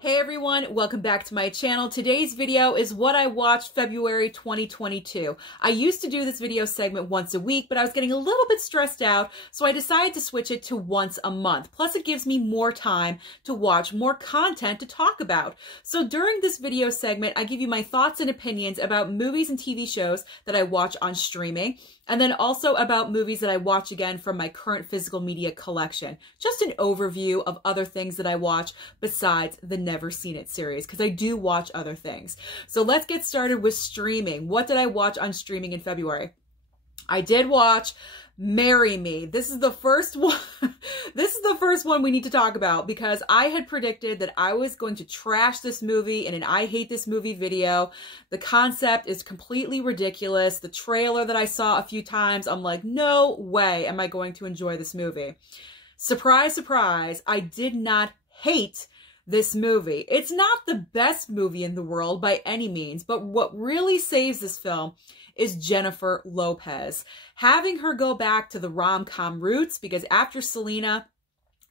Hey everyone, welcome back to my channel. Today's video is what I watched February 2022. I used to do this video segment once a week, but I was getting a little bit stressed out, so I decided to switch it to once a month. Plus it gives me more time to watch more content to talk about. So during this video segment, I give you my thoughts and opinions about movies and TV shows that I watch on streaming, and then also about movies that I watch again from my current physical media collection. Just an overview of other things that I watch besides the Never Seen It series, because I do watch other things. So let's get started with streaming. What did I watch on streaming in February? I did watch Marry Me. This is the first one. This is the first one we need to talk about because I had predicted that I was going to trash this movie in an I hate this movie video. The concept is completely ridiculous. The trailer that I saw a few times, I'm like, no way am I going to enjoy this movie. Surprise, surprise, I did not hate this movie. It's not the best movie in the world by any means, but what really saves this film is Jennifer Lopez. Having her go back to the rom-com roots, because after Selena,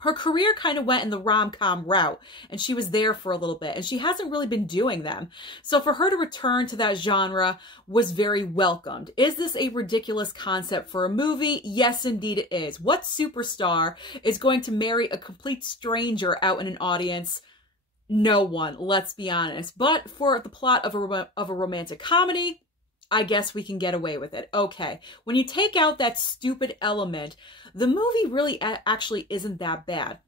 her career kind of went in the rom-com route, and she was there for a little bit, and she hasn't really been doing them. So for her to return to that genre was very welcomed. Is this a ridiculous concept for a movie? Yes, indeed it is. What superstar is going to marry a complete stranger out in an audience? No one, let's be honest. But for the plot of a romantic comedy, I guess we can get away with it. Okay, when you take out that stupid element, the movie really actually isn't that bad.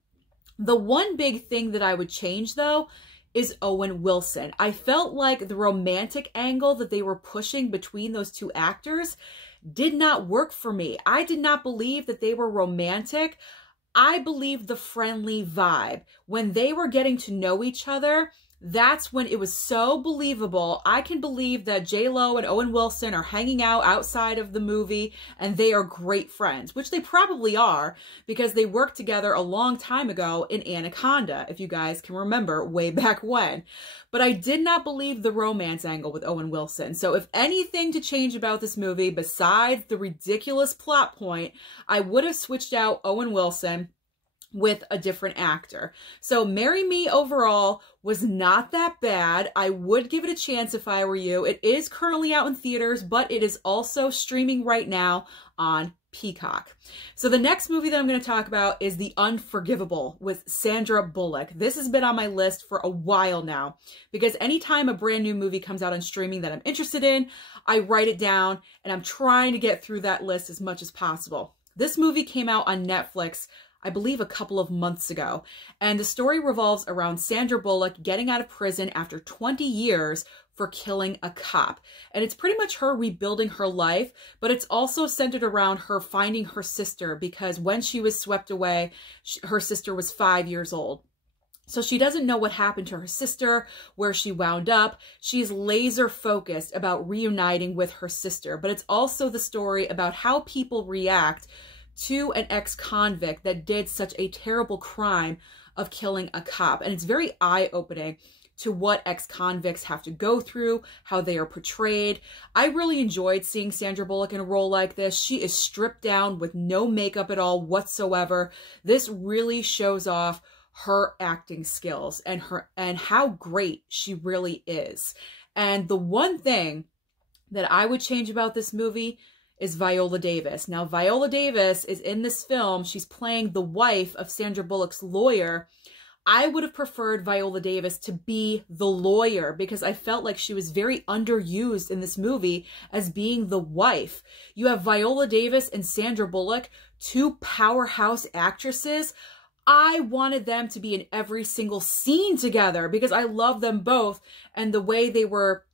The one big thing that I would change, though, is Owen Wilson. I felt like the romantic angle that they were pushing between those two actors did not work for me. I did not believe that they were romantic. I believed the friendly vibe. When they were getting to know each other, that's when it was so believable. I can believe that J-Lo and Owen Wilson are hanging out outside of the movie and they are great friends, which they probably are because they worked together a long time ago in Anaconda, if you guys can remember way back when. But I did not believe the romance angle with Owen Wilson. So if anything to change about this movie besides the ridiculous plot point, I would have switched out Owen Wilson with a different actor. So Marry Me overall was not that bad. I would give it a chance if I were you. It is currently out in theaters, but it is also streaming right now on Peacock. So the next movie that I'm going to talk about is The Unforgivable with Sandra Bullock. This has been on my list for a while now because anytime a brand new movie comes out on streaming that I'm interested in, I write it down and I'm trying to get through that list as much as possible. This movie came out on Netflix, I believe a couple of months ago, and the story revolves around Sandra Bullock getting out of prison after 20 years for killing a cop. And it's pretty much her rebuilding her life, but it's also centered around her finding her sister because when she was swept away, her sister was 5 years old. So she doesn't know what happened to her sister, where she wound up. She's laser focused about reuniting with her sister, but it's also the story about how people react to an ex-convict that did such a terrible crime of killing a cop. And it's very eye-opening to what ex-convicts have to go through, how they are portrayed. I really enjoyed seeing Sandra Bullock in a role like this. She is stripped down with no makeup at all whatsoever. This really shows off her acting skills and how great she really is. And the one thing that I would change about this movie is Viola Davis. Now, Viola Davis is in this film. She's playing the wife of Sandra Bullock's lawyer. I would have preferred Viola Davis to be the lawyer because I felt like she was very underused in this movie as being the wife. You have Viola Davis and Sandra Bullock, two powerhouse actresses. I wanted them to be in every single scene together because I love them both, and the way they were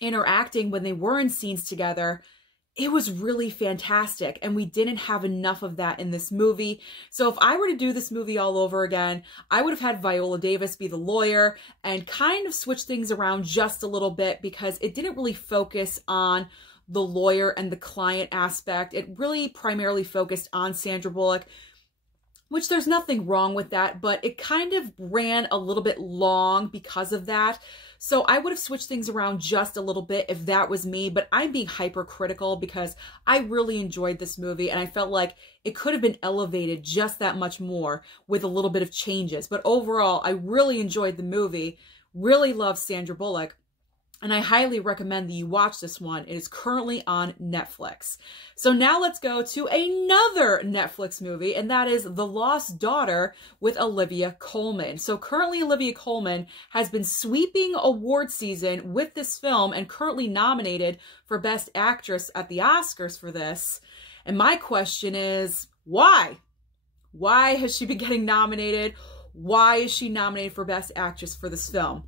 interacting when they were in scenes together, it was really fantastic, and we didn't have enough of that in this movie. So if I were to do this movie all over again, I would have had Viola Davis be the lawyer and kind of switch things around just a little bit because it didn't really focus on the lawyer and the client aspect. It really primarily focused on Sandra Bullock, which there's nothing wrong with that, but it kind of ran a little bit long because of that. So I would have switched things around just a little bit if that was me, but I'm being hypercritical because I really enjoyed this movie and I felt like it could have been elevated just that much more with a little bit of changes. But overall, I really enjoyed the movie, really love Sandra Bullock. And I highly recommend that you watch this one. It is currently on Netflix. So now let's go to another Netflix movie, and that is The Lost Daughter with Olivia Coleman. So currently Olivia Coleman has been sweeping award season with this film and currently nominated for Best Actress at the Oscars for this. And my question is, why? Why has she been getting nominated? Why is she nominated for Best Actress for this film?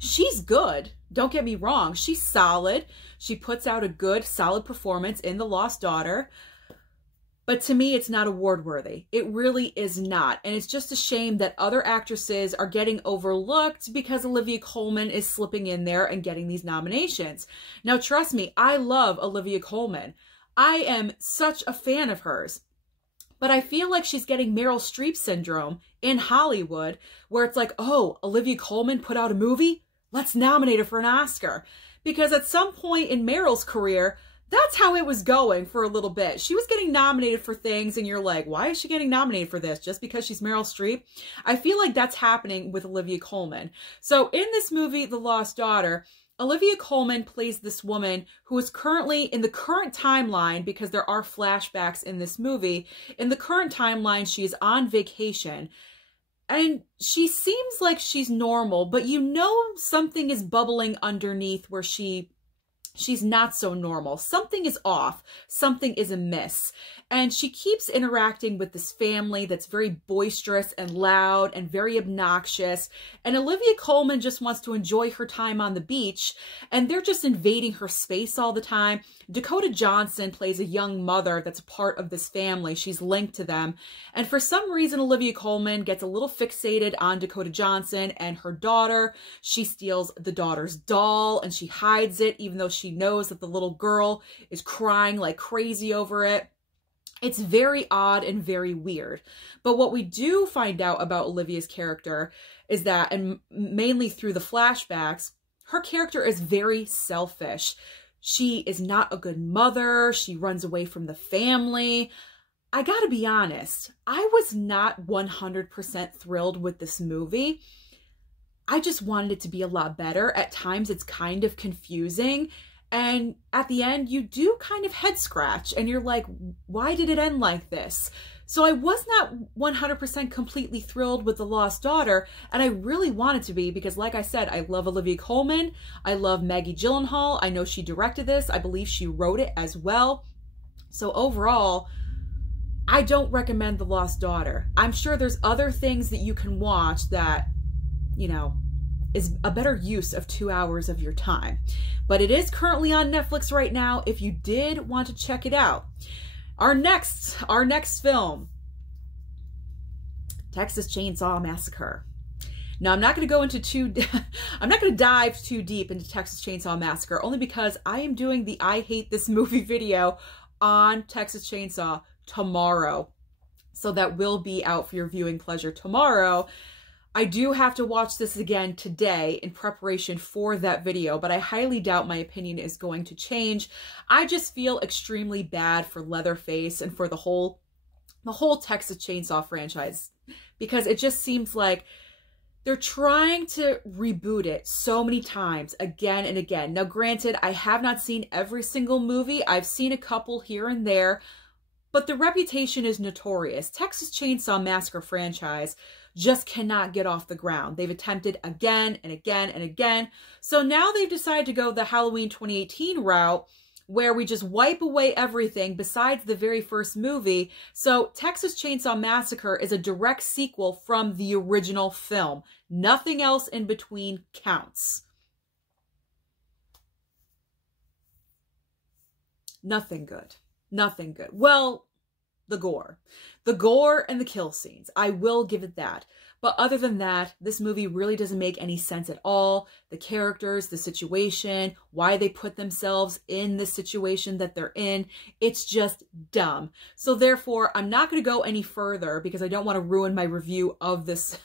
She's good. Don't get me wrong. She's solid. She puts out a good, solid performance in The Lost Daughter. But to me, it's not award worthy. It really is not. And it's just a shame that other actresses are getting overlooked because Olivia Coleman is slipping in there and getting these nominations. Now, trust me, I love Olivia Coleman. I am such a fan of hers. But I feel like she's getting Meryl Streep syndrome in Hollywood, where it's like, oh, Olivia Coleman put out a movie? Let's nominate her for an Oscar. Because at some point in Meryl's career, that's how it was going for a little bit. She was getting nominated for things and you're like, why is she getting nominated for this? Just because she's Meryl Streep? I feel like that's happening with Olivia Coleman. So in this movie, The Lost Daughter, Olivia Coleman plays this woman who is currently in the current timeline, because there are flashbacks in this movie. In the current timeline, she is on vacation. And she seems like she's normal, but you know something is bubbling underneath where she's not so normal. Something is off. Something is amiss. And she keeps interacting with this family that's very boisterous and loud and very obnoxious. And Olivia Coleman just wants to enjoy her time on the beach. And they're just invading her space all the time. Dakota Johnson plays a young mother that's a part of this family. She's linked to them. And for some reason, Olivia Coleman gets a little fixated on Dakota Johnson and her daughter. She steals the daughter's doll and she hides it, even though she knows that the little girl is crying like crazy over it. It's very odd and very weird. But what we do find out about Olivia's character is that, and mainly through the flashbacks, her character is very selfish. She is not a good mother. She runs away from the family. I gotta be honest, I was not 100% thrilled with this movie. I just wanted it to be a lot better. At times it's kind of confusing. And at the end, you do kind of head scratch and you're like, why did it end like this? So I was not 100% completely thrilled with The Lost Daughter, and I really wanted to be because, like I said, I love Olivia Coleman. I love Maggie Gyllenhaal. I know she directed this. I believe she wrote it as well. So overall, I don't recommend The Lost Daughter. I'm sure there's other things that you can watch that, you know, is a better use of 2 hours of your time. But it is currently on Netflix right now if you did want to check it out. Our next film, Texas Chainsaw Massacre. Now, I'm not going to go into I'm not going to dive too deep into Texas Chainsaw Massacre, only because I am doing the I Hate This Movie video on Texas Chainsaw tomorrow. So that will be out for your viewing pleasure tomorrow. I do have to watch this again today in preparation for that video, but I highly doubt my opinion is going to change. I just feel extremely bad for Leatherface and for the whole Texas Chainsaw franchise, because it just seems like they're trying to reboot it so many times, again and again. Now, granted, I have not seen every single movie. I've seen a couple here and there, but the reputation is notorious. Texas Chainsaw Massacre franchise just cannot get off the ground. They've attempted again and again and again. So now they've decided to go the Halloween 2018 route, where we just wipe away everything besides the very first movie. So Texas Chainsaw Massacre is a direct sequel from the original film. Nothing else in between counts. Nothing good. Nothing good. Well, the gore. The gore and the kill scenes. I will give it that. But other than that, this movie really doesn't make any sense at all. The characters, the situation, why they put themselves in the situation that they're in, it's just dumb. So therefore, I'm not going to go any further because I don't want to ruin my review of this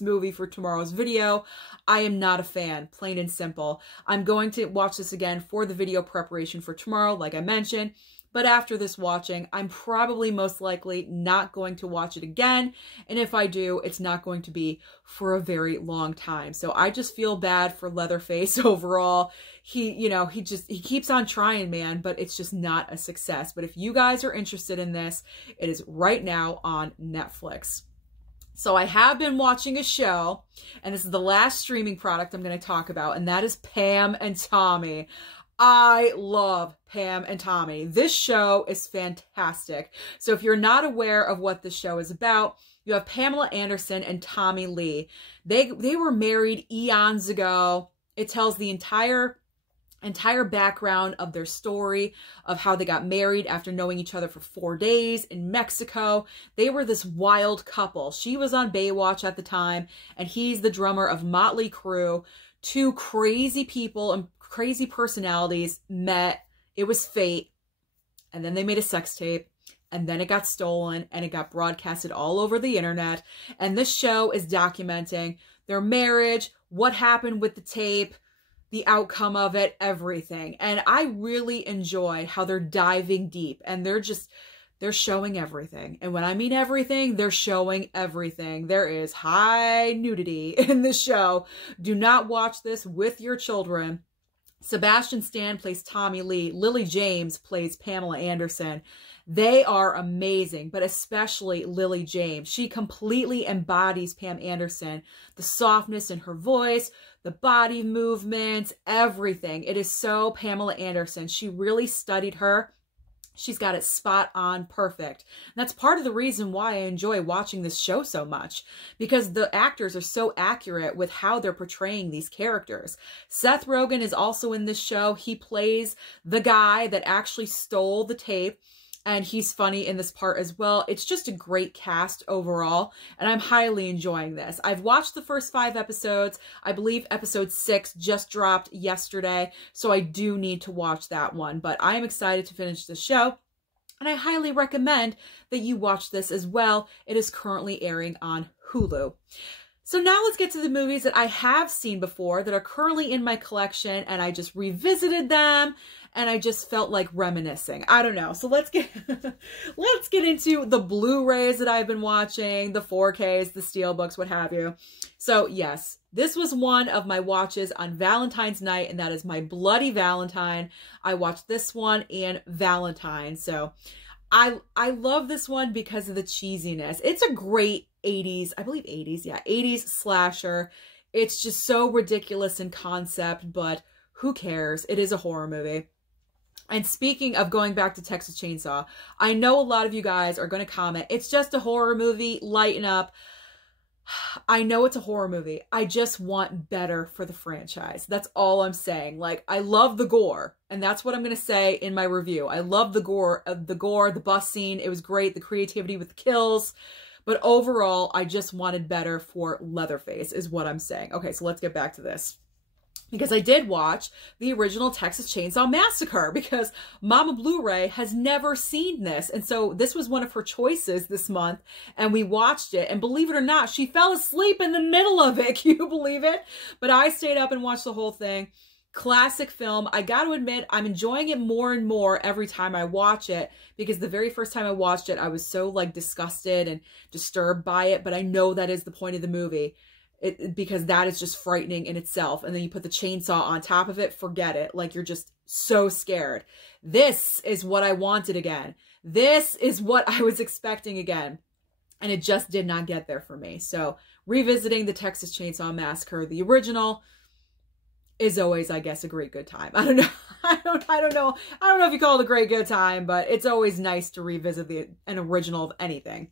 movie for tomorrow's video. I am not a fan, plain and simple. I'm going to watch this again for the video preparation for tomorrow, like I mentioned. But after this watching, I'm probably most likely not going to watch it again. And if I do, it's not going to be for a very long time. So I just feel bad for Leatherface overall. He keeps on trying, man, but it's just not a success. But if you guys are interested in this, it is right now on Netflix. So I have been watching a show, and this is the last streaming product I'm going to talk about, and that is Pam and Tommy. I love Pam and Tommy. This show is fantastic. So if you're not aware of what this show is about, you have Pamela Anderson and Tommy Lee. They were married eons ago. It tells the entire background of their story, of how they got married after knowing each other for 4 days in Mexico. They were this wild couple. She was on Baywatch at the time, and he's the drummer of Motley Crue. Two crazy people and crazy personalities met. It was fate. And then they made a sex tape. And then it got stolen and it got broadcasted all over the internet. And this show is documenting their marriage, what happened with the tape, the outcome of it, everything. And I really enjoy how they're diving deep and they're showing everything. And when I mean everything, they're showing everything. There is high nudity in this show. Do not watch this with your children. Sebastian Stan plays Tommy Lee. Lily James plays Pamela Anderson. They are amazing, but especially Lily James. She completely embodies Pam Anderson. The softness in her voice, the body movements, everything. It is so Pamela Anderson. She really studied her. She's got it spot on perfect. And that's part of the reason why I enjoy watching this show so much, because the actors are so accurate with how they're portraying these characters. Seth Rogen is also in this show. He plays the guy that actually stole the tape, and he's funny in this part as well. It's just a great cast overall, and I'm highly enjoying this. I've watched the first 5 episodes. I believe episode 6 just dropped yesterday, so I do need to watch that one. But I am excited to finish the show, and I highly recommend that you watch this as well. It is currently airing on Hulu. So now let's get to the movies that I have seen before that are currently in my collection, and I just revisited them, and I just felt like reminiscing. I don't know. So let's get into the Blu-rays that I've been watching, the 4Ks, the Steelbooks, what have you. So yes, this was one of my watches on Valentine's night, and that is my Bloody Valentine. I watched this one and Valentine. So I love this one because of the cheesiness. It's a great 80s, I believe 80s, yeah, 80s slasher. It's just so ridiculous in concept, but who cares? It is a horror movie. And speaking of going back to Texas Chainsaw, I know a lot of you guys are going to comment, it's just a horror movie, lighten up. I know it's a horror movie. I just want better for the franchise. That's all I'm saying. Like, I love the gore, and that's what I'm going to say in my review. I love the gore, the bus scene. It was great. The creativity with the kills. But overall, I just wanted better for Leatherface is what I'm saying. Okay, so let's get back to this. Because I did watch the original Texas Chainsaw Massacre because Mama Blu-ray has never seen this. And so this was one of her choices this month, and we watched it. And believe it or not, she fell asleep in the middle of it. Can you believe it? But I stayed up and watched the whole thing. Classic film. I got to admit, I'm enjoying it more and more every time I watch it, because the very first time I watched it, I was so like disgusted and disturbed by it. But I know that is the point of the movie. Because that is just frightening in itself. And then you put the chainsaw on top of it, forget it. Like, you're just so scared. This is what I wanted again. This is what I was expecting again. And it just did not get there for me. So revisiting the Texas Chainsaw Massacre, the original, is always, I guess, a great good time. I don't know. I don't know if you call it a great good time, but it's always nice to revisit an original of anything.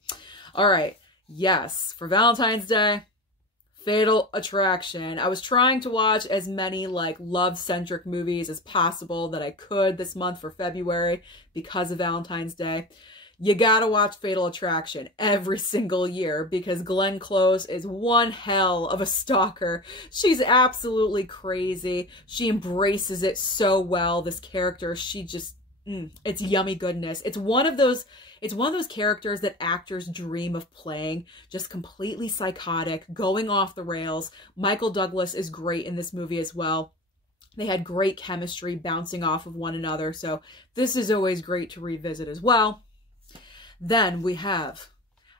All right. Yes. For Valentine's Day, Fatal Attraction. I was trying to watch as many like love-centric movies as possible that I could this month for February because of Valentine's Day. you gotta watch Fatal Attraction every single year because Glenn Close is one hell of a stalker. She's absolutely crazy. She embraces it so well, this character. She just, it's yummy goodness. It's one of those characters that actors dream of playing, just completely psychotic, going off the rails. Michael Douglas is great in this movie as well. They had great chemistry bouncing off of one another, so this is always great to revisit as well. Then we have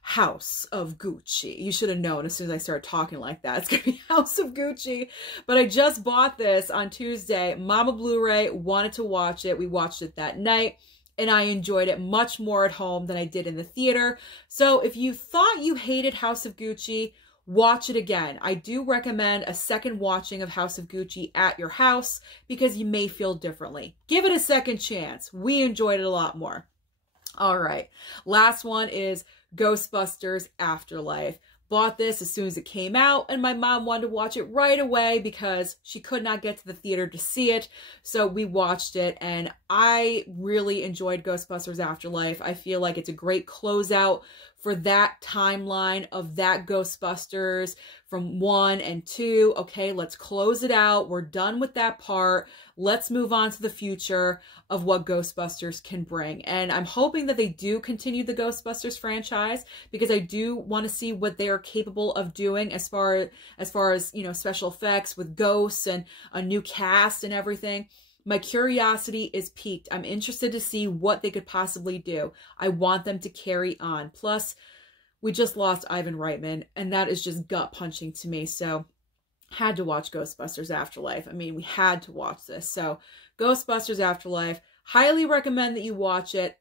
House of Gucci. You should have known as soon as I started talking like that. It's going to be House of Gucci. But I just bought this on Tuesday. Mama Blu-ray wanted to watch it. We watched it that night. And I enjoyed it much more at home than I did in the theater. So if you thought you hated House of Gucci, watch it again. I do recommend a second watching of House of Gucci at your house because you may feel differently. Give it a second chance. We enjoyed it a lot more. All right, last one is Ghostbusters Afterlife. Bought this as soon as it came out, and my mom wanted to watch it right away because she could not get to the theater to see it. So we watched it, and I really enjoyed Ghostbusters Afterlife. I feel like it's a great closeout for that timeline of that Ghostbusters from 1 and 2. Okay, let's close it out. We're done with that part. Let's move on to the future of what Ghostbusters can bring. And I'm hoping that they do continue the Ghostbusters franchise because I do want to see what they are capable of doing as far as, you know, special effects with ghosts and a new cast and everything. My curiosity is piqued. I'm interested to see what they could possibly do. I want them to carry on. Plus, we just lost Ivan Reitman, and that is just gut-punching to me. So, had to watch Ghostbusters Afterlife. I mean, we had to watch this. So, Ghostbusters Afterlife. Highly recommend that you watch it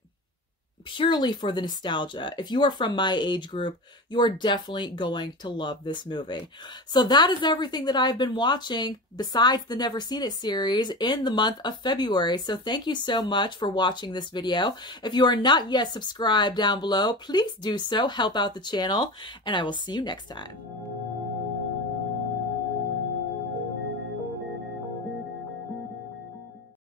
purely for the nostalgia. If you are from my age group, you are definitely going to love this movie. So that is everything that I've been watching besides the Never Seen It series in the month of February. So thank you so much for watching this video. If you are not yet subscribed down below, please do so. Help out the channel, and I will see you next time.